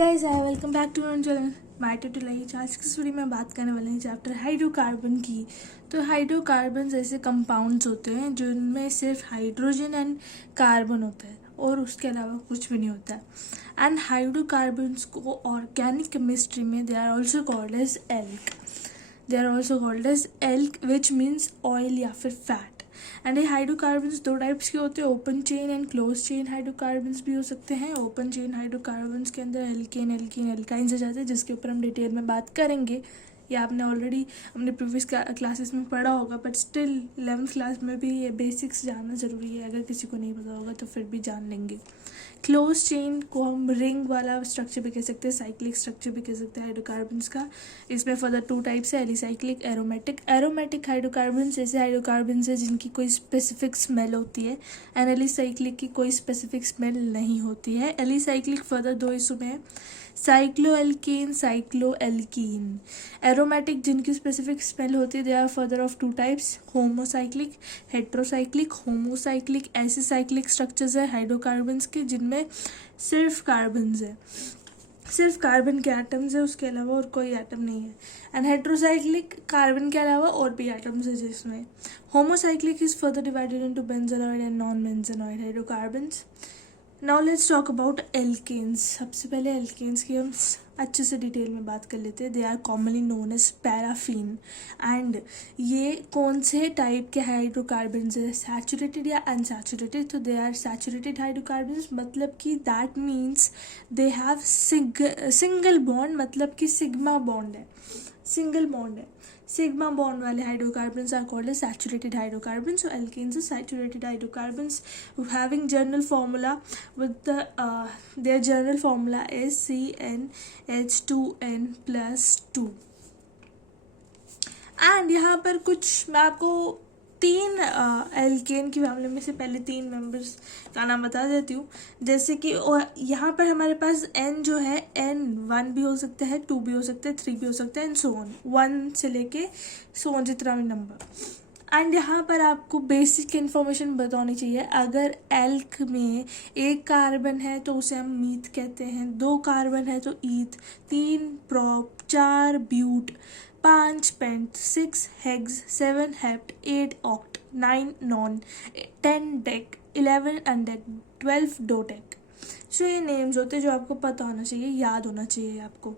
Guys, hi, welcome back to my channel my to life. आज की story में बात करने वाले हैं चैप्टर हाइड्रोकार्बन की। तो हाइड्रोकार्बन ऐसे कंपाउंड्स होते हैं जिनमें सिर्फ हाइड्रोजन एंड कार्बन होता है और उसके अलावा कुछ भी नहीं होता है। एंड हाइड्रोकार्बन्स को ऑर्गेनिक केमिस्ट्री में they are also called as alk which means oil या फिर फैट। एंड ये हाइड्रोकार्बन्स दो टाइप्स के होते हैं, open chain and close chain hydrocarbons भी हो सकते हैं। ओपन चेन हाइड्रोकार्बन्स के अंदर एल्केन एल्काइंस आ जाते हैं, जिसके ऊपर हम डिटेल में बात करेंगे। ये आपने ऑलरेडी अपने प्रीवियस क्लासेस में पढ़ा होगा, बट स्टिल 11th क्लास में भी ये बेसिक्स जानना ज़रूरी है। अगर किसी को नहीं पता होगा तो फिर भी जान लेंगे। क्लोज चेन को हम रिंग वाला स्ट्रक्चर भी कह सकते हैं, साइक्लिक स्ट्रक्चर भी कह सकते हैं हाइड्रोकार्बन्स का। इसमें फर्दर 2 टाइप्स है, एलिसाइक्लिक, एरोमेटिक। एरोमेटिक हाइड्रोकार्बन्स ऐसे हाइड्रोकार्बन्स है जिनकी कोई स्पेसिफिक स्मेल होती है, एंड एलिसाइक्लिक की कोई स्पेसिफिक स्मेल नहीं होती है। एलिसाइक्लिक फर्दर 2 हिस्सों में है, साइक्लोएल्केन, साइक्लोएल्कीन। एरोमेटिक जिनकी स्पेसिफिक स्मेल होती है, they are further of 2 types, homocyclic, heterocyclic. Homocyclic ऐसे साइक्लिक स्ट्रक्चर्स है हाइड्रोकार्बन्स के जिनमें सिर्फ कार्बन्स है, सिर्फ कार्बन के एटम्स है, उसके अलावा और कोई एटम नहीं है। एंड हेट्रोसाइक्लिक कार्बन के अलावा और भी एटम्स है जिसमें। Homocyclic is further divided into benzenoid and non benzenoid hydrocarbons. Now let's talk about alkanes. सबसे पहले एल्केन्स की हम अच्छे से डिटेल में बात कर लेते हैं। They are commonly known as paraffin. And ये कौन से टाइप के हाइड्रोकार्बन्स है, सैचुरेटेड या अनसैचुरेटेड? तो दे आर सैचुरेटेड हाइड्रोकार्बन्स, मतलब कि that means they have single bond, मतलब कि सिग्मा बॉन्ड है, सिंगल बॉन्ड है। सिग्मा बॉन्ड वाले hydrocarbons are called as saturated hydrocarbons. So alkanes are saturated hydrocarbons having general formula with their general formula is CnH2n plus 2। And यहाँ पर कुछ मैं आपको 3 एल्केन की फैमिली में से पहले 3 मेंबर्स का नाम बता देती हूँ। जैसे कि यहाँ पर हमारे पास N जो है, N 1 भी हो सकता है, 2 भी हो सकता है, 3 भी हो सकता है, एंड सो ऑन, 1 से लेके सो ऑन जितना भी नंबर। एंड यहाँ पर आपको बेसिक इन्फॉर्मेशन बतानी चाहिए। अगर एल्क में 1 कार्बन है तो उसे हम मीथ कहते हैं, 2 कार्बन है तो eth, 3 prop, 4 but, 5 pent, 6 hex, 7 hept, 8 oct, 9 non, 10 dec, 11 undec, 12 dodec. So ये नेम्स होते हैं जो आपको पता होना चाहिए, याद होना चाहिए आपको।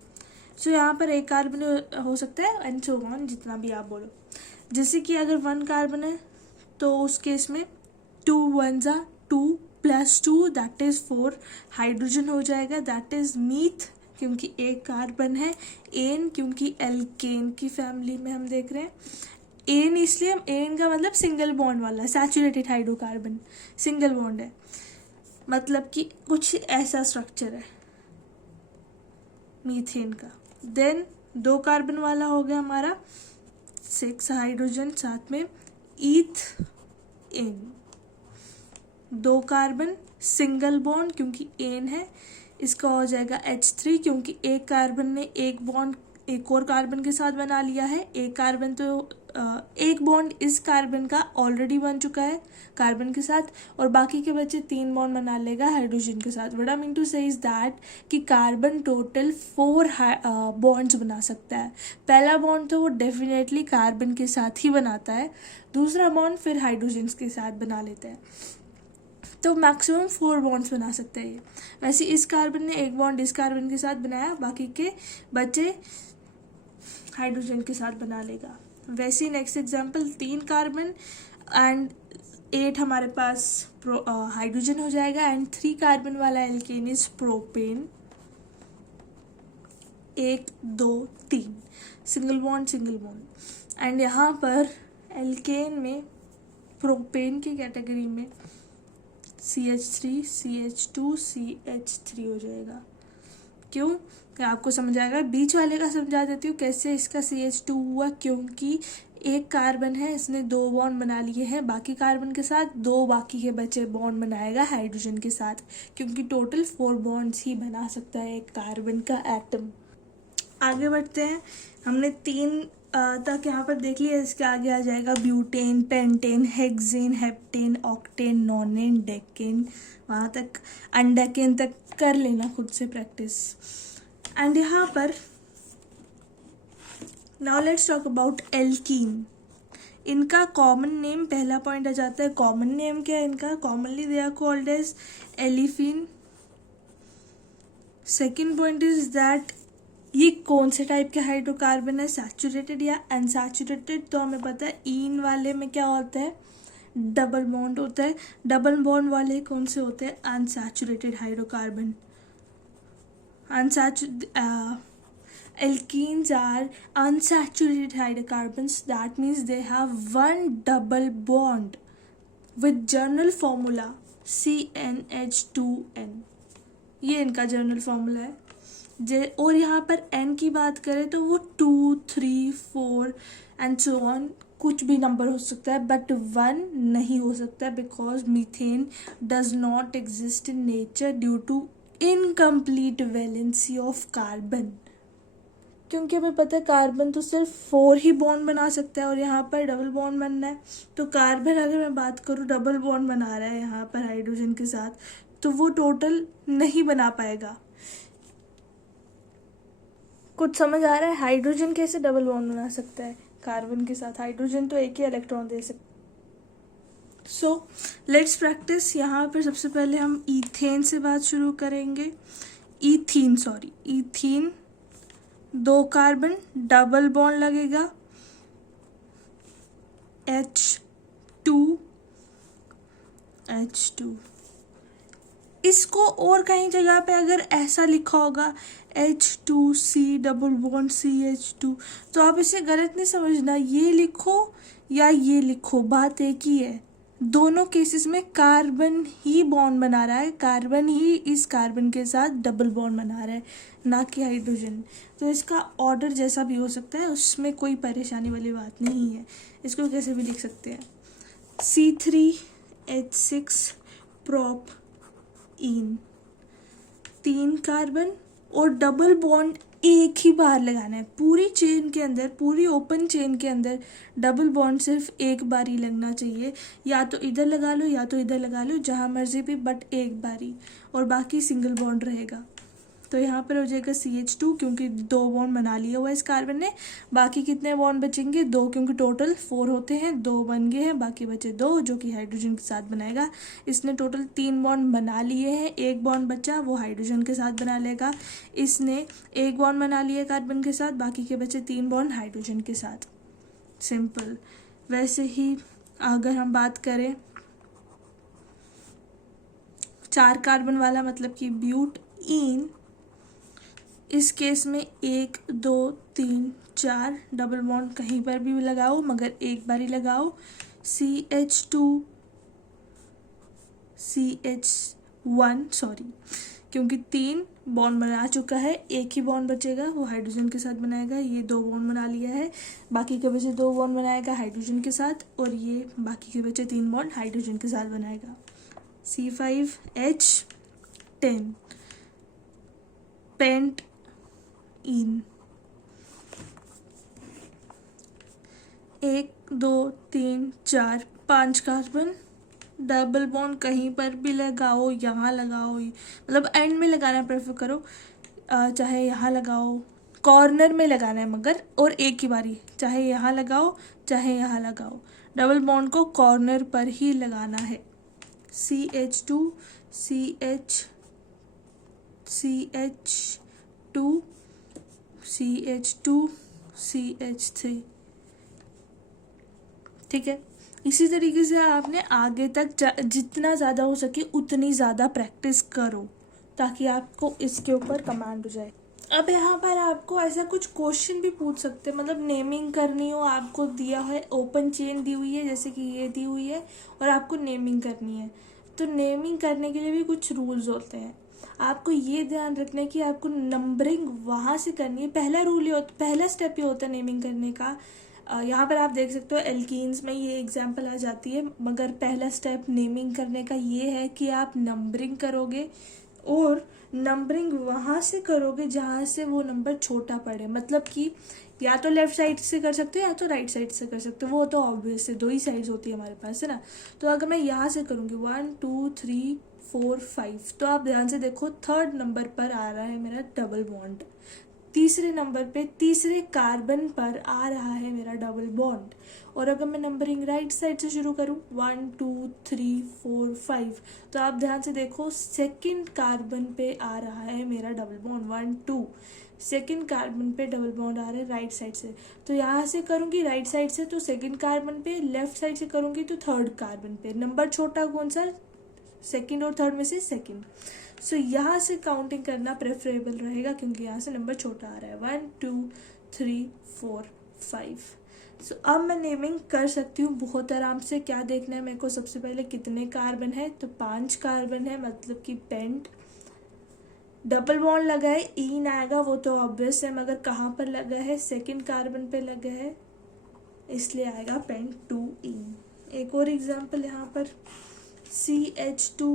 सो यहाँ पर 1 कार्बन हो सकता है एंड सो ऑन, जितना भी आप बोलो। जैसे कि अगर 1 कार्बन है तो उस केस में 2 1 2 प्लस 2 दैट इज़ 4 हाइड्रोजन हो जाएगा, दैट इज़ मीथ क्योंकि 1 कार्बन है। एन क्योंकि एल्केन की फैमिली में हम देख रहे हैं। एन इसलिए, एन का मतलब सिंगल बॉन्ड वाला, सैचुरेटेड हाइड्रोकार्बन, सिंगल बॉन्ड है, मतलब कि कुछ ऐसा स्ट्रक्चर है मीथेन का। देन 2 कार्बन वाला हो गया हमारा 6 हाइड्रोजन, साथ में ईथ एन। 2 कार्बन सिंगल बॉन्ड क्योंकि एन है, इसका हो जाएगा H3 क्योंकि 1 कार्बन ने 1 बॉन्ड एक और कार्बन के साथ बना लिया है। 1 कार्बन तो 1 बॉन्ड इस कार्बन का ऑलरेडी बन चुका है कार्बन के साथ, और बाकी के बच्चे 3 बॉन्ड बना लेगा हाइड्रोजन के साथ। व्हाट आई मीन टू से इज दैट कि कार्बन टोटल 4 बॉन्ड्स बना सकता है। पहला बॉन्ड तो वो डेफिनेटली कार्बन के साथ ही बनाता है, दूसरा बॉन्ड फिर हाइड्रोजन के साथ बना लेता है, तो मैक्सिमम 4 बॉन्ड्स बना सकते हैं ये। वैसे इस कार्बन ने 1 बॉन्ड इस कार्बन के साथ बनाया, बाकी के बच्चे हाइड्रोजन के साथ बना लेगा। वैसे नेक्स्ट एग्जांपल 3 कार्बन एंड 8 हमारे पास हाइड्रोजन हो जाएगा, एंड 3 कार्बन वाला alkane is propane. 1 2 3 single bond. And यहाँ पर एल्केन में प्रोपेन की कैटेगरी में CH3 CH2 CH3 हो जाएगा। क्यों, क्या आपको समझ आएगा? बीच वाले का समझा देती हूँ कैसे इसका CH2 हुआ, क्योंकि 1 कार्बन है, इसने 2 बॉन्ड बना लिए हैं बाकी कार्बन के साथ, 2 बाकी के बचे बॉन्ड बनाएगा हाइड्रोजन के साथ, क्योंकि टोटल 4 बॉन्ड्स ही बना सकता है एक कार्बन का एटम। आगे बढ़ते हैं, हमने 3 तक यहाँ पर देख लिया। इसके आगे आ जाएगा butane, pentane, hexane, heptane, octane, nonane, decane, वहाँ तक अनडेकेन तक कर लेना खुद से प्रैक्टिस। एंड यहाँ पर now let's talk about alkene. इनका कॉमन नेम, पहला पॉइंट आ जाता है कॉमन नेम क्या है इनका, commonly they are called as olefin. Second point is that ये कौन से टाइप के हाइड्रोकार्बन है, सैचुरेटेड या अनसैचुरेटेड। तो हमें पता है ईन वाले में क्या होता है, डबल बॉन्ड होता है। डबल बॉन्ड वाले कौन से होते हैं, unsaturated hydrocarbon. Alkenes are unsaturated hydrocarbons. That means they have one double bond with general formula CnH2n. ये इनका जनरल फॉर्मूला है। और यहाँ पर n की बात करें तो वो 2, 3, 4 एंड सो ऑन कुछ भी नंबर हो सकता है, बट 1 नहीं हो सकता है because methane does not exist in nature due to incomplete valency of carbon. क्योंकि हमें पता है कार्बन तो सिर्फ 4 ही बॉन्ड बना सकता है और यहाँ पर डबल बॉन्ड बनना है। तो कार्बन अगर मैं बात करूँ डबल बॉन्ड बना रहा है यहाँ पर हाइड्रोजन के साथ, तो वो टोटल नहीं बना पाएगा। कुछ समझ आ रहा है, हाइड्रोजन कैसे डबल बॉन्ड बना सकता है कार्बन के साथ, हाइड्रोजन तो एक ही इलेक्ट्रॉन दे सकता है। So let's practice. यहाँ पर सबसे पहले हम ईथेन से बात शुरू करेंगे। ईथीन 2 कार्बन, डबल बॉन्ड लगेगा H2। इसको और कहीं जगह पे अगर ऐसा लिखा होगा H2C डबल बॉन्ड CH2, तो आप इसे गलत नहीं समझना, ये लिखो या ये लिखो, बात एक ही है। दोनों केसेस में कार्बन ही बॉन्ड बना रहा है, कार्बन ही इस कार्बन के साथ डबल बॉन्ड बना रहा है, ना कि हाइड्रोजन। तो इसका ऑर्डर जैसा भी हो सकता है, उसमें कोई परेशानी वाली बात नहीं है, इसको कैसे भी लिख सकते हैं। C3H6 प्रोप इन 3 कार्बन और डबल बॉन्ड एक ही बार लगाना है। पूरी चेन के अंदर, पूरी ओपन चेन के अंदर डबल बॉन्ड सिर्फ एक बार ही लगना चाहिए। या तो इधर लगा लो या तो इधर लगा लो, जहाँ मर्जी भी, बट एक बार ही, और बाकी सिंगल बॉन्ड रहेगा। तो यहाँ पर हो जाएगा CH2 क्योंकि 2 बॉन्ड बना लिया हुआ है इस कार्बन ने। बाकी कितने बॉन्ड बचेंगे, 2, क्योंकि टोटल 4 होते हैं, 2 बन गए हैं, बाकी बचे 2 जो कि हाइड्रोजन के साथ बनाएगा। इसने टोटल 3 बॉन्ड बना लिए हैं, 1 बॉन्ड बचा वो हाइड्रोजन के साथ बना लेगा। इसने 1 बॉन्ड बना लिया कार्बन के साथ, बाकी के बचे 3 बॉन्ड हाइड्रोजन के साथ। सिंपल। वैसे ही अगर हम बात करें 4 कार्बन वाला, मतलब कि ब्यूट इन, इस केस में 1, 2, 3, 4 डबल बॉन्ड कहीं पर भी लगाओ मगर एक बार ही लगाओ। CH2 CH1 क्योंकि 3 बॉन्ड बना चुका है, एक ही बॉन्ड बचेगा वो हाइड्रोजन के साथ बनाएगा। ये 2 बॉन्ड बना लिया है, बाकी के बचे 2 बॉन्ड बनाएगा हाइड्रोजन के साथ, और ये बाकी के बचे 3 बॉन्ड हाइड्रोजन के साथ बनाएगा। C5H10 pentene 1, 2, 3, 4, 5 carbon, double bond कहीं पर भी लगाओ, यहाँ लगाओ, मतलब एंड में लगाना प्रेफर करो, चाहे यहाँ लगाओ, कॉर्नर में लगाना है मगर, और एक ही बारी, चाहे यहाँ लगाओ चाहे यहाँ लगाओ, डबल बॉन्ड को कॉर्नर पर ही लगाना है। CH2 CH2 CH3, ठीक है। इसी तरीके से आपने आगे तक जितना ज़्यादा हो सके उतनी ज़्यादा प्रैक्टिस करो ताकि आपको इसके ऊपर कमांड हो जाए। अब यहाँ पर आपको ऐसा कुछ क्वेश्चन भी पूछ सकते हैं, मतलब नेमिंग करनी हो, आपको दिया है ओपन चेन दी हुई है जैसे कि ये दी हुई है और आपको नेमिंग करनी है, तो नेमिंग करने के लिए भी कुछ रूल्स होते हैं। आपको ये ध्यान रखना है कि आपको नंबरिंग वहाँ से करनी है। पहला स्टेप ये होता है नेमिंग करने का। यहाँ पर आप देख सकते हो एल्कीन्स में ये एग्जांपल आ जाती है, मगर पहला स्टेप नेमिंग करने का ये है कि आप नंबरिंग करोगे और नंबरिंग वहाँ से करोगे जहाँ से वो नंबर छोटा पड़े, मतलब कि या तो लेफ्ट साइड से कर सकते हो या तो राइट साइड से कर सकते हो, वो तो ऑब्वियस है, 2 ही साइड्स होती है हमारे पास, है ना। तो अगर मैं यहाँ से करूँगी 1, 2, 3, 4 5। तो आप ध्यान से देखो, थर्ड नंबर पर आ रहा है मेरा डबल बॉन्ड, तीसरे नंबर पे तीसरे कार्बन पर आ रहा है मेरा डबल बॉन्ड। और अगर मैं नंबरिंग राइट साइड से शुरू करूँ 1 2 3 4 5, तो आप ध्यान से देखो सेकंड कार्बन पे आ रहा है मेरा डबल बॉन्ड 1 2, सेकंड कार्बन पे डबल बॉन्ड आ रहा है राइट साइड से। तो यहाँ से करूँगी राइट साइड से तो सेकंड कार्बन पे, लेफ्ट साइड से करूँगी तो थर्ड कार्बन पे। नंबर छोटा कौन सा, सेकंड और थर्ड में से सेकंड। सो यहाँ से काउंटिंग करना प्रेफरेबल रहेगा क्योंकि यहाँ से नंबर छोटा आ रहा है 1 2 3 4 5। सो अब मैं नेमिंग कर सकती हूँ बहुत आराम से। क्या देखना है मेरे को, सबसे पहले कितने कार्बन है, तो 5 कार्बन है, मतलब कि पेंट। डबल बॉन्ड लगा है, ईन आएगा, वो तो ऑब्वियस है, मगर कहाँ पर लगा है, सेकंड कार्बन पे लगा है, इसलिए आएगा पेंट 2 ईन। एक और एग्जांपल यहाँ पर CH2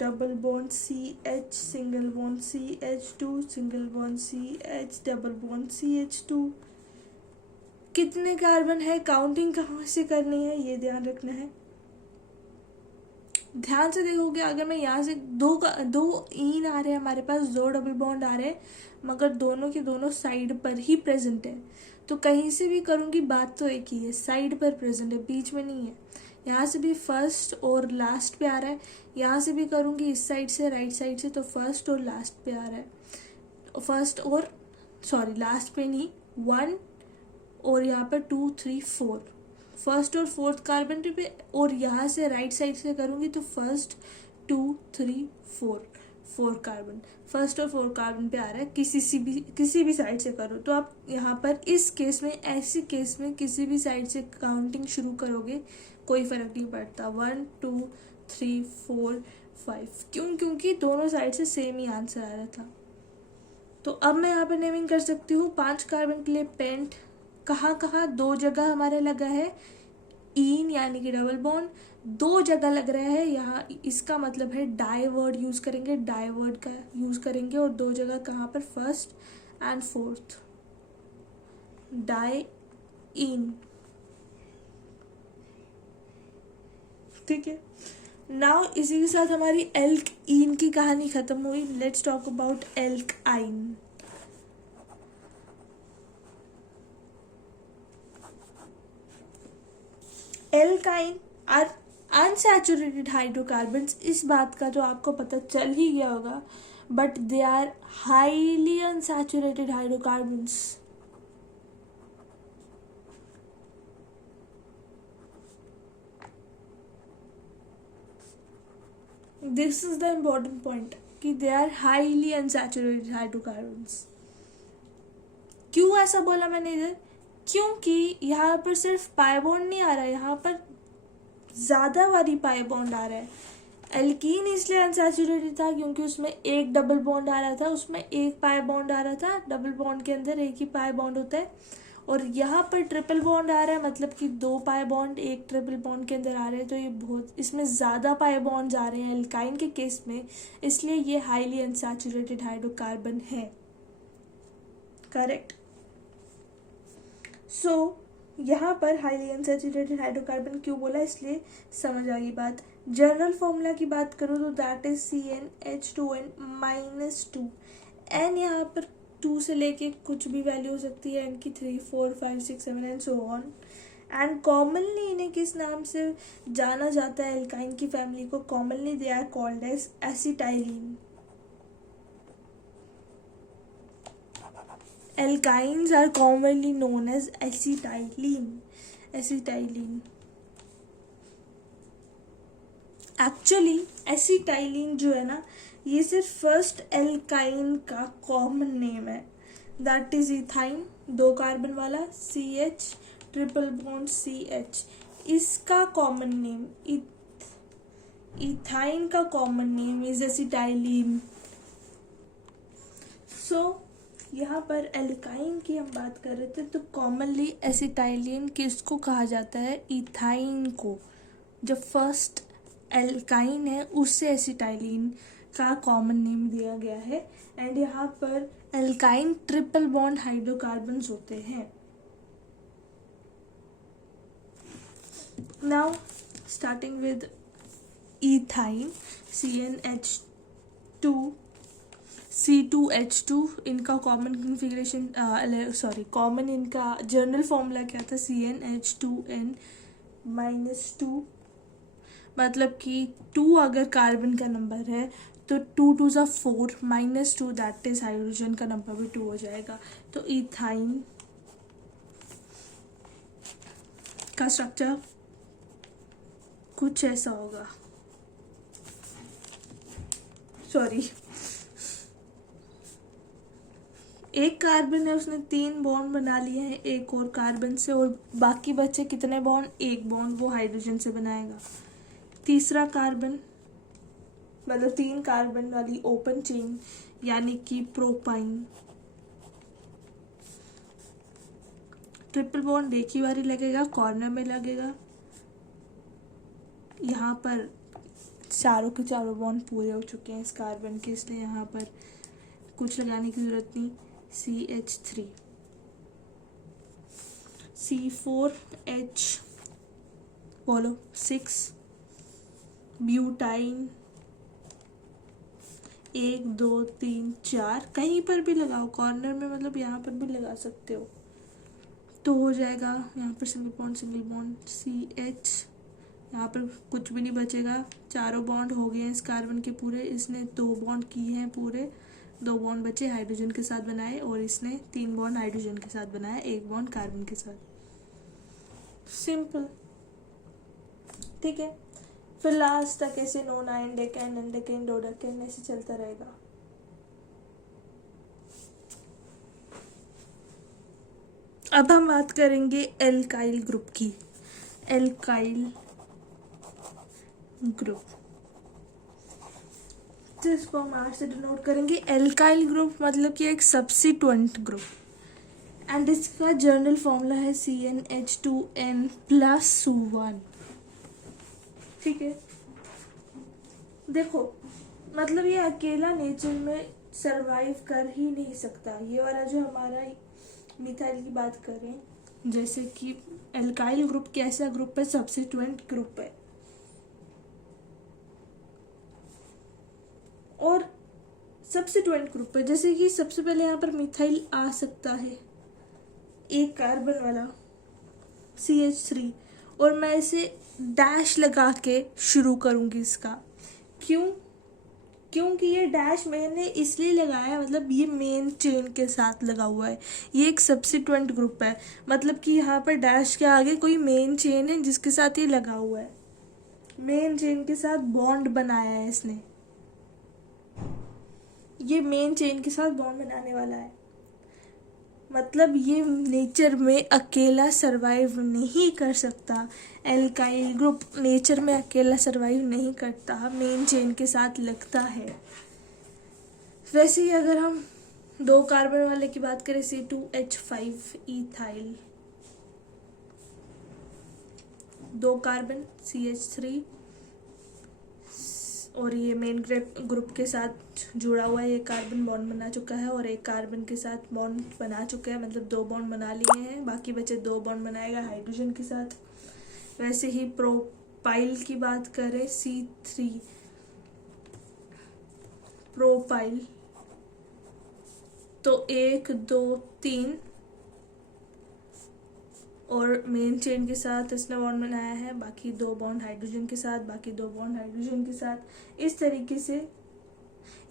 double bond CH single bond CH2 single bond CH double bond CH2। कितने कार्बन है, काउंटिंग कहाँ से करनी है, ये ध्यान रखना है। ध्यान से देखोगे, अगर मैं यहाँ से दो ईन आ रहे हैं हमारे पास, 2 डबल बॉन्ड आ रहे हैं, मगर दोनों के दोनों साइड पर ही प्रेजेंट है, तो कहीं से भी करूँगी बात तो एक ही है, साइड पर प्रेजेंट है, बीच में नहीं है। यहाँ से भी फर्स्ट और लास्ट पे आ रहा है, यहाँ से भी करूँगी इस साइड से राइट साइड से, तो फर्स्ट और लास्ट पे आ रहा है, फर्स्ट और लास्ट पे नहीं, 1 और यहाँ पर 2 3 4, फर्स्ट और फोर्थ कार्बन पे। और यहाँ से राइट साइड से करूँगी तो फर्स्ट 2 3 4 कार्बन, फर्स्ट और फोर्थ कार्बन पे आ रहा है, किसी भी साइड से करो। तो आप यहाँ पर इस केस में, ऐसे केस में किसी भी साइड से काउंटिंग शुरू करोगे कोई फर्क नहीं पड़ता, 1 2 3 4 5। क्योंकि दोनों साइड से सेम ही आंसर आ रहा था। तो अब मैं यहाँ पर नेमिंग कर सकती हूँ 5 कार्बन के लिए पेंट। कहाँ 2 जगह हमारे लगा है, ईन यानी कि डबल बॉन्ड 2 जगह लग रहा है यहाँ, इसका मतलब है डाई वर्ड यूज करेंगे, डाई वर्ड का यूज करेंगे। और 2 जगह कहाँ पर, फर्स्ट एंड फोर्थ, डाई ईन, ठीक है। नाउ इसी के साथ हमारी एल्क ईन की कहानी खत्म हुई। लेट्स टॉक अबाउट एल्क आइन। एल्काइन आर अनसैचुरेटेड हाइड्रोकार्बन्स, इस बात का तो आपको पता चल ही गया होगा, but they are highly unsaturated hydrocarbons. This is the important point कि they are highly unsaturated hydrocarbons. क्यों ऐसा बोला मैंने इधर, क्योंकि यहाँ पर सिर्फ पाई बॉन्ड नहीं आ रहा है, यहाँ पर ज़्यादा वाली पाई बॉन्ड आ रहा है। एल्कीन इसलिए अनसैचुरेटेड था क्योंकि उसमें एक डबल बॉन्ड आ रहा था, उसमें एक पाई बॉन्ड आ रहा था, डबल बॉन्ड के अंदर एक ही पाई बॉन्ड होता है। और यहाँ पर ट्रिपल बॉन्ड आ रहा है, मतलब कि 2 पाई बॉन्ड एक ट्रिपल बॉन्ड के अंदर आ रहे हैं, तो ये बहुत, इसमें ज़्यादा पाई बॉन्ड्स आ रहे हैं एल्काइन के केस में, इसलिए ये हाईली अनसैचुरेटेड हाइड्रोकार्बन है। करेक्ट। सो यहाँ पर हाईली अनसैचुरेटेड हाइड्रोकार्बन क्यों बोला, इसलिए समझ आ गई बात। जनरल फॉर्मूला की बात करूँ तो दैट इज CnH2n-2। एन यहाँ पर 2 से लेके कुछ भी वैल्यू हो सकती है, एन की 3 4 5 6 7 and so on. And commonly इन्हें किस नाम से जाना जाता है, एल्काइन की फैमिली को, commonly they are called as acetylene. Alkynes are commonly known as acetylene. Actually, acetylene जो है ना, ये सिर्फ फर्स्ट एल्काइन का कॉमन नेम है, दैट इज इथाइन, 2 कार्बन वाला, CH ट्रिपल बॉन्ड CH, इसका कॉमन नेम, इथाइन का कॉमन नेम इज एसिटाइलिन। सो यहाँ पर एल्काइन की हम बात कर रहे थे, तो कॉमनली एसिटाइलिन किसको कहा जाता है, इथाइन को। जब फर्स्ट एल्काइन है उससे एसिटाइलिन का कॉमन नेम दिया गया है। एंड यहाँ पर एल्काइन ट्रिपल बॉन्ड हाइड्रोकार्बन्स होते हैं। Now starting with ethyne, CnH2 C2H2, इनका कॉमन कन्फिग्रेशन कॉमन इनका जर्नल फॉर्मूला क्या था, CnH2n-2, मतलब कि 2 अगर कार्बन का नंबर है तो 2 2 ज़ा 4, -2 दैट इज हाइड्रोजन का नंबर भी 2 हो जाएगा। तो इथाइन का स्ट्रक्चर कुछ ऐसा होगा, सॉरी, एक कार्बन है उसने 3 बॉन्ड बना लिए हैं एक और कार्बन से, और बाकी बचे कितने बॉन्ड, एक बॉन्ड वो हाइड्रोजन से बनाएगा। तीसरा कार्बन मतलब 3 कार्बन वाली ओपन चेन यानी कि प्रोपाइन, ट्रिपल बॉन्ड एक ही बारी लगेगा, कॉर्नर में लगेगा, यहाँ पर चारों के चारों बॉन्ड पूरे हो चुके हैं इस कार्बन के, इसलिए यहाँ पर कुछ लगाने की जरूरत नहीं। CH3, C4H बोलो 6, ब्यूटाइन 1 2 3 4, कहीं पर भी लगाओ कॉर्नर में, मतलब यहाँ पर भी लगा सकते हो, तो हो जाएगा यहाँ पर सिंगल बॉन्ड CH, यहाँ पर कुछ भी नहीं बचेगा, चारों बॉन्ड हो गए हैं इस कार्बन के पूरे, इसने 2 बॉन्ड किए हैं पूरे, 2 बॉन्ड बचे हाइड्रोजन के साथ बनाए, और इसने 3 बॉन्ड हाइड्रोजन के साथ बनाया, 1 बॉन्ड कार्बन के साथ, सिंपल, ठीक है। फिर लास्ट तक ऐसे नॉन आयन डेकेन, एंडेकेन, डोडेकेन ऐसे चलता रहेगा। अब हम बात करेंगे एल्काइल ग्रुप की। एल्काइल ग्रुप जिसको हम आर से डिनोट करेंगे। एल्काइल ग्रुप मतलब कि एक सब्स्टिट्यूएंट ग्रुप, एंड इसका जर्नल फॉर्मूला है CnH2n+1, ठीक है। देखो मतलब ये अकेला नेचर में सरवाइव कर ही नहीं सकता, ये वाला जो हमारा मिथाइल की बात करें, जैसे कि एल्काइल ग्रुप कैसा ग्रुप है, सब्स्टिट्यूएंट ग्रुप है, और सब्स्टिट्यूएंट ग्रुप है, जैसे कि सबसे पहले यहाँ पर मिथाइल आ सकता है, एक कार्बन वाला CH3, और मैं इसे डैश लगा के शुरू करूँगी इसका, क्योंकि ये डैश मैंने इसलिए लगाया, मतलब ये मेन चेन के साथ लगा हुआ है, ये एक सब्स्टिट्यूएंट ग्रुप है, मतलब कि यहाँ पर डैश के आगे कोई मेन चेन है जिसके साथ ये लगा हुआ है, मेन चेन के साथ बॉन्ड बनाया है इसने, ये मेन चेन के साथ बॉन्ड बनाने वाला है, मतलब ये नेचर में अकेला सरवाइव नहीं कर सकता। एल्काइल ग्रुप नेचर में अकेला सरवाइव नहीं करता, मेन चेन के साथ लगता है। वैसे ही अगर हम 2 कार्बन वाले की बात करें, C2H5 इथाइल, 2 कार्बन CH3, और ये मेन ग्रुप के साथ जुड़ा हुआ है, ये कार्बन बॉन्ड बना चुका है और एक कार्बन के साथ बॉन्ड बना चुका है, मतलब 2 बॉन्ड बना लिए हैं, बाकी बचे 2 बॉन्ड बनाएगा हाइड्रोजन के साथ। वैसे ही प्रोपाइल की बात करें, C3 प्रोपाइल, तो 1 2 3, और मेन चेन के साथ इसने बॉन्ड बनाया है, बाकी 2 बॉन्ड हाइड्रोजन के साथ, बाकी 2 बॉन्ड हाइड्रोजन के साथ। इस तरीके से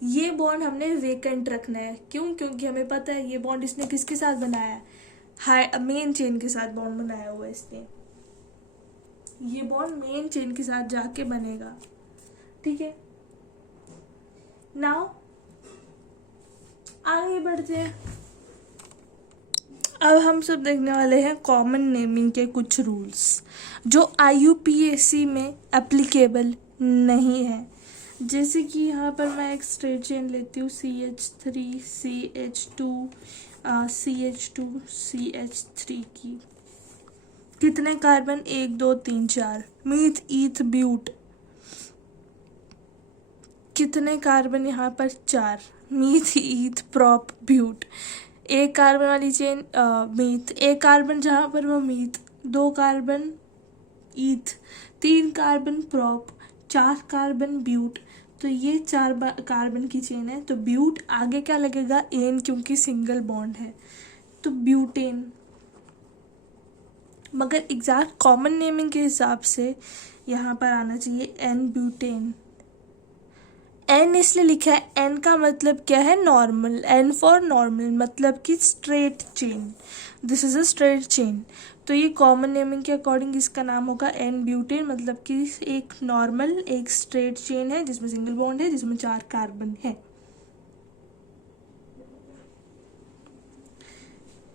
ये बॉन्ड हमने वेकेंट रखना है, क्योंकि हमें पता है ये बॉन्ड इसने किसके साथ बनाया है, मेन चेन के साथ बॉन्ड बनाया हुआ है इसने, ये बॉन्ड मेन चेन के साथ जाके बनेगा, ठीक है। नाउ आगे बढ़ते हैं, अब हम सब देखने वाले हैं कॉमन नेमिंग के कुछ रूल्स जो IUPAC में एप्लीकेबल नहीं है। जैसे कि यहाँ पर मैं एक स्ट्रेट चेन लेती हूँ, CH3 CH2 CH2 CH3 की, कितने कार्बन, 1 2 3 4, मीथ ईथ ब्यूट, कितने कार्बन यहाँ पर, 4, मीथ ईथ प्रोप ब्यूट, एक कार्बन वाली चेन मीथ, एक कार्बन जहाँ पर वो meth, 2 carbon eth, 3 carbon prop, 4 carbon but, तो ये 4 कार्बन की चेन है, तो ब्यूट आगे क्या लगेगा, एन, क्योंकि सिंगल बॉन्ड है, तो ब्यूटेन। मगर एग्जैक्ट कॉमन नेमिंग के हिसाब से यहाँ पर आना चाहिए एन ब्यूटेन। एन इसलिए लिखा है, एन का मतलब क्या है, नॉर्मल, एन फॉर नॉर्मल, मतलब कि straight chain, this is a straight chain. तो ये कॉमन नेमिंग के अकॉर्डिंग इसका नाम होगा एन ब्यूटेन, मतलब कि एक नॉर्मल, एक स्ट्रेट चेन है जिसमें सिंगल बॉन्ड है, जिसमें 4 कार्बन है।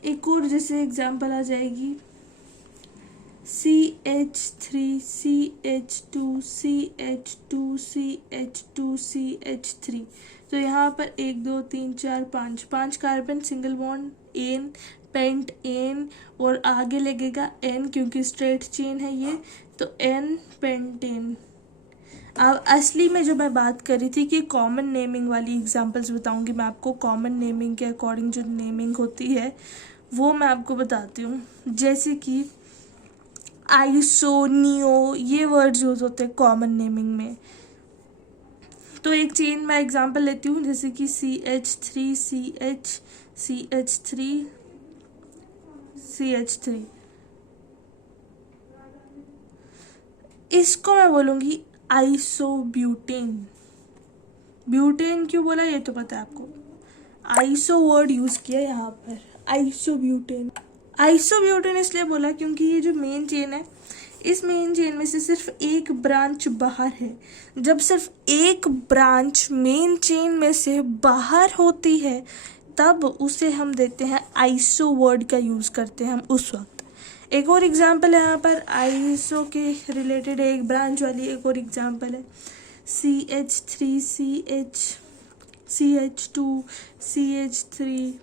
एक और जैसे एग्जांपल आ जाएगी, CH3 CH2 CH2 CH2 CH3, तो यहाँ पर 1 2 3 4 5 carbon, single bond, ane, pentane, और आगे लगेगा एन क्योंकि स्ट्रेट चेन है ये, तो एन पेंटेन। अब असली में जो मैं बात कर रही थी कि कॉमन नेमिंग वाली एग्जांपल्स बताऊंगी मैं आपको, कॉमन नेमिंग के अकॉर्डिंग जो नेमिंग होती है वो मैं आपको बताती हूँ। जैसे कि आइसो, नियो, ये वर्ड्स यूज होते हैं कॉमन नेमिंग में। तो एक चेन मैं एग्जांपल लेती हूँ, जैसे कि CH3 CH CH3 CH3, इसको मैं बोलूँगी आइसोब्यूटेन। ब्यूटेन क्यों बोला ये तो पता है आपको, आइसो वर्ड यूज किया यहाँ पर, आइसोब्यूटेन। आइसोब्यूटेन इसलिए बोला क्योंकि ये जो मेन चेन है, इस मेन चेन में से सिर्फ एक ब्रांच बाहर है। जब सिर्फ एक ब्रांच मेन चेन में से बाहर होती है तब उसे हम देते हैं आइसो वर्ड का यूज़ करते हैं हम उस वक्त। एक और एग्जांपल है यहाँ पर आइसो के रिलेटेड, एक ब्रांच वाली एक और एग्जांपल है, CH3 CH CH2 CH3